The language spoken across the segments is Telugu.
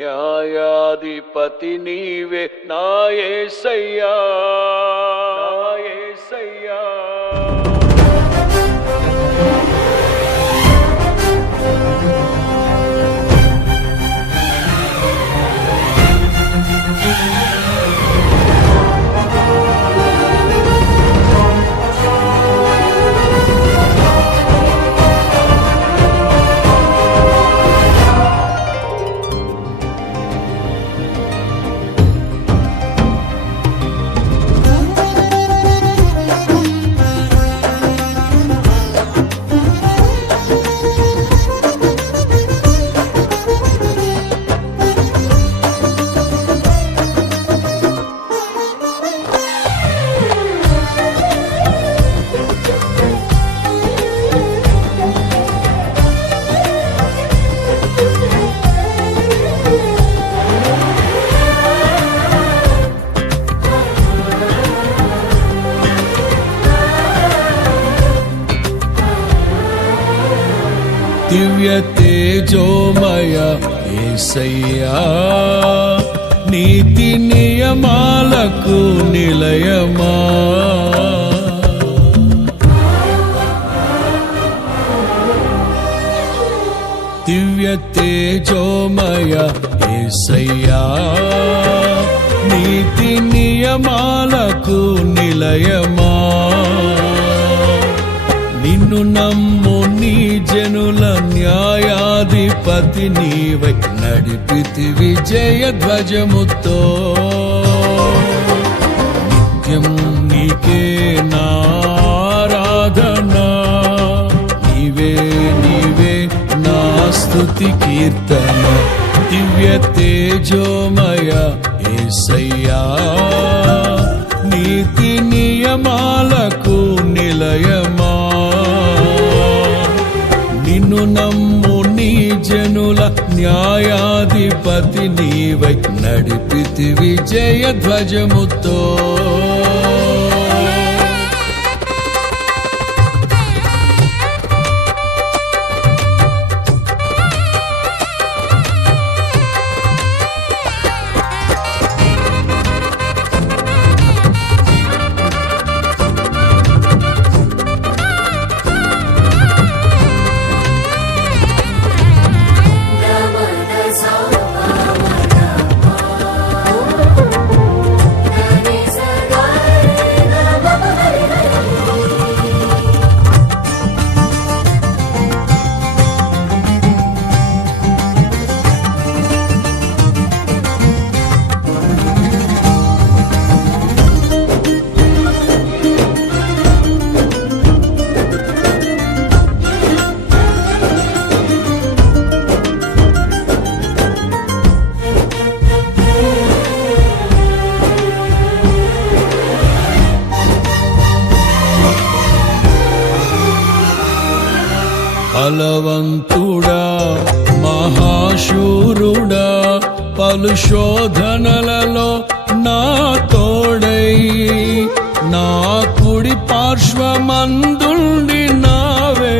న్యాయాధిపతి నీవే నాయసయ్యా నాయసయ్యా దివ్య తేజోమయ ఏసయ్యా నీతి నియమాలకు నిలయమా? దివ్య తేజోమయ ఏసయ్యా నీతి నియమాలకు నిలయమా? నిన్ను నమ్ము జనుల న్యాయాధిపతి నీవై నడిపితి విజయ ధ్వజముతో. నిత్యం నీకే నారాధన. నీవే నీవే నా స్థుతి కీర్తన. దివ్య తేజోమయ ఏసయ్యా. నీతి నియమాలకు నిలయమా? నమ్ము నీ జనుల న్యాయాధిపతి నీవై. నడిపితి విజయ ధ్వజముతో బలవంతుడా మహాశూరుడా పలు శోధనలలో నా తోడై నా కుడి పార్శ్వమందుండి నావే.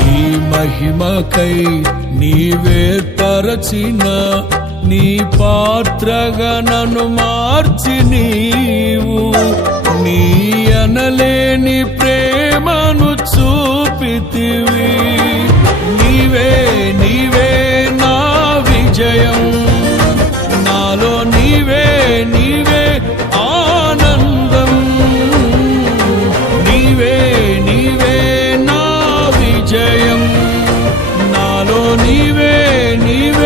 నీ మహిమకై నీవే తరచిన నీ పాత్రగా నన్ను మార్చి నీవు. నీ అనలేని ప్రేమను చూపితివి. నీవే నీవే నా విజయం. నాలో నీవే నీవే ఆనందం. నీవే నీవే నా విజయం. నాలో నీవే నీవే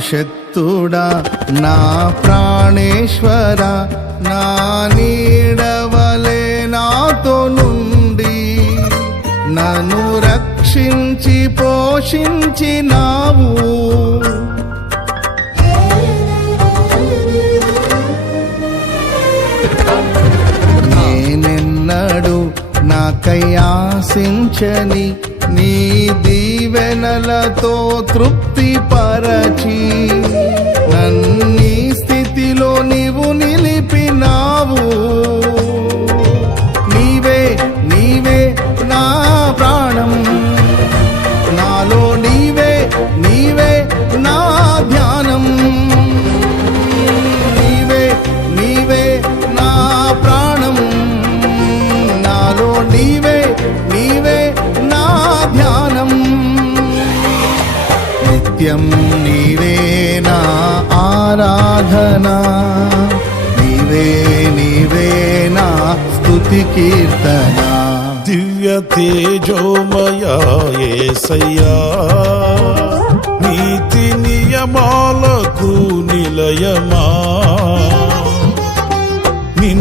భవిష్యత్తుడా నా ప్రాణేశ్వర నా నీడవలే నాతో నుండి. నన్ను రక్షించి పోషించినావు నేనెన్నడు నాకై ఆశించని నీ దీవెనలతో తృప్తి నిత్యం నీవేనా ఆరాధన. నీవే నీవేనా స్తుతి కీర్తన. దివ్య తేజోమయ యేసయ్యా నీతి నియమాలకు నిలయమా?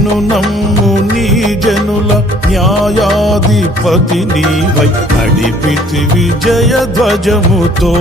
నిన్ను నమ్ము నీ జనుల న్యాయాధిపతి నీవై. నడిపితి విజయ ధ్వజముతో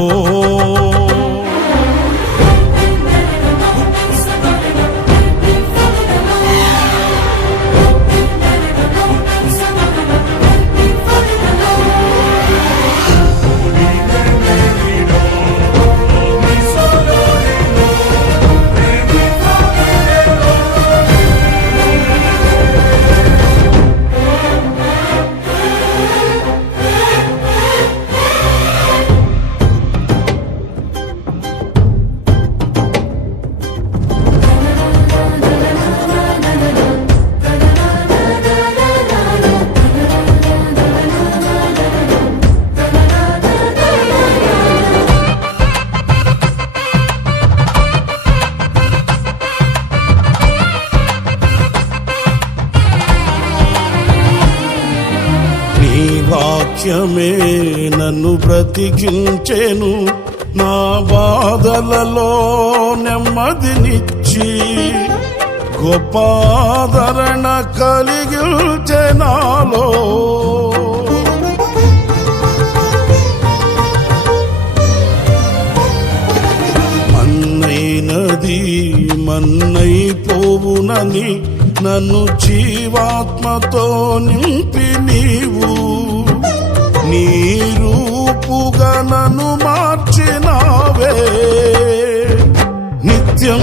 వాక్యమే నన్ను బ్రతికించెను. నా బాధలలో నెమ్మదినిచ్చి గొప్ప ఆదరణ కలిగిల్చె నాలో. మన్నైనది మన్నైపోవునని నన్ను జీవాత్మతో నింపి నీవు. రూపుగా నన్ను మార్చినావే. నిత్యం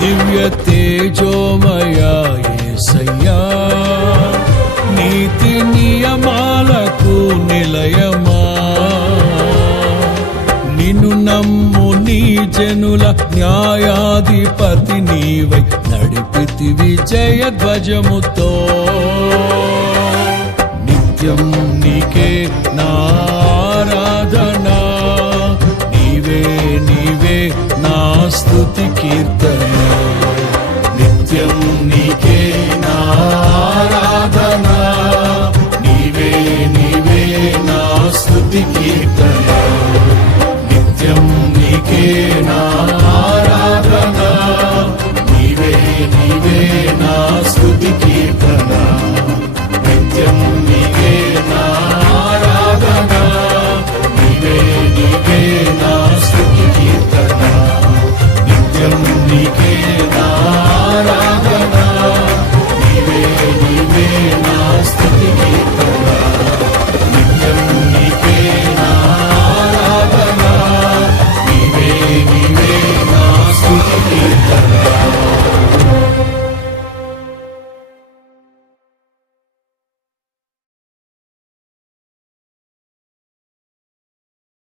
దివ్య తేజోమయాసయ్యా నీతి నియమాలకు నిలయమా? నిన్ను నమ్ము నీ జనుల న్యాయాధిపతి నీవై నడిపితి విజయ ధ్వజముతో నిత్యం నీకే నా ఆరాధనా నీవే నీవే నా స్థుతి కీర్తన.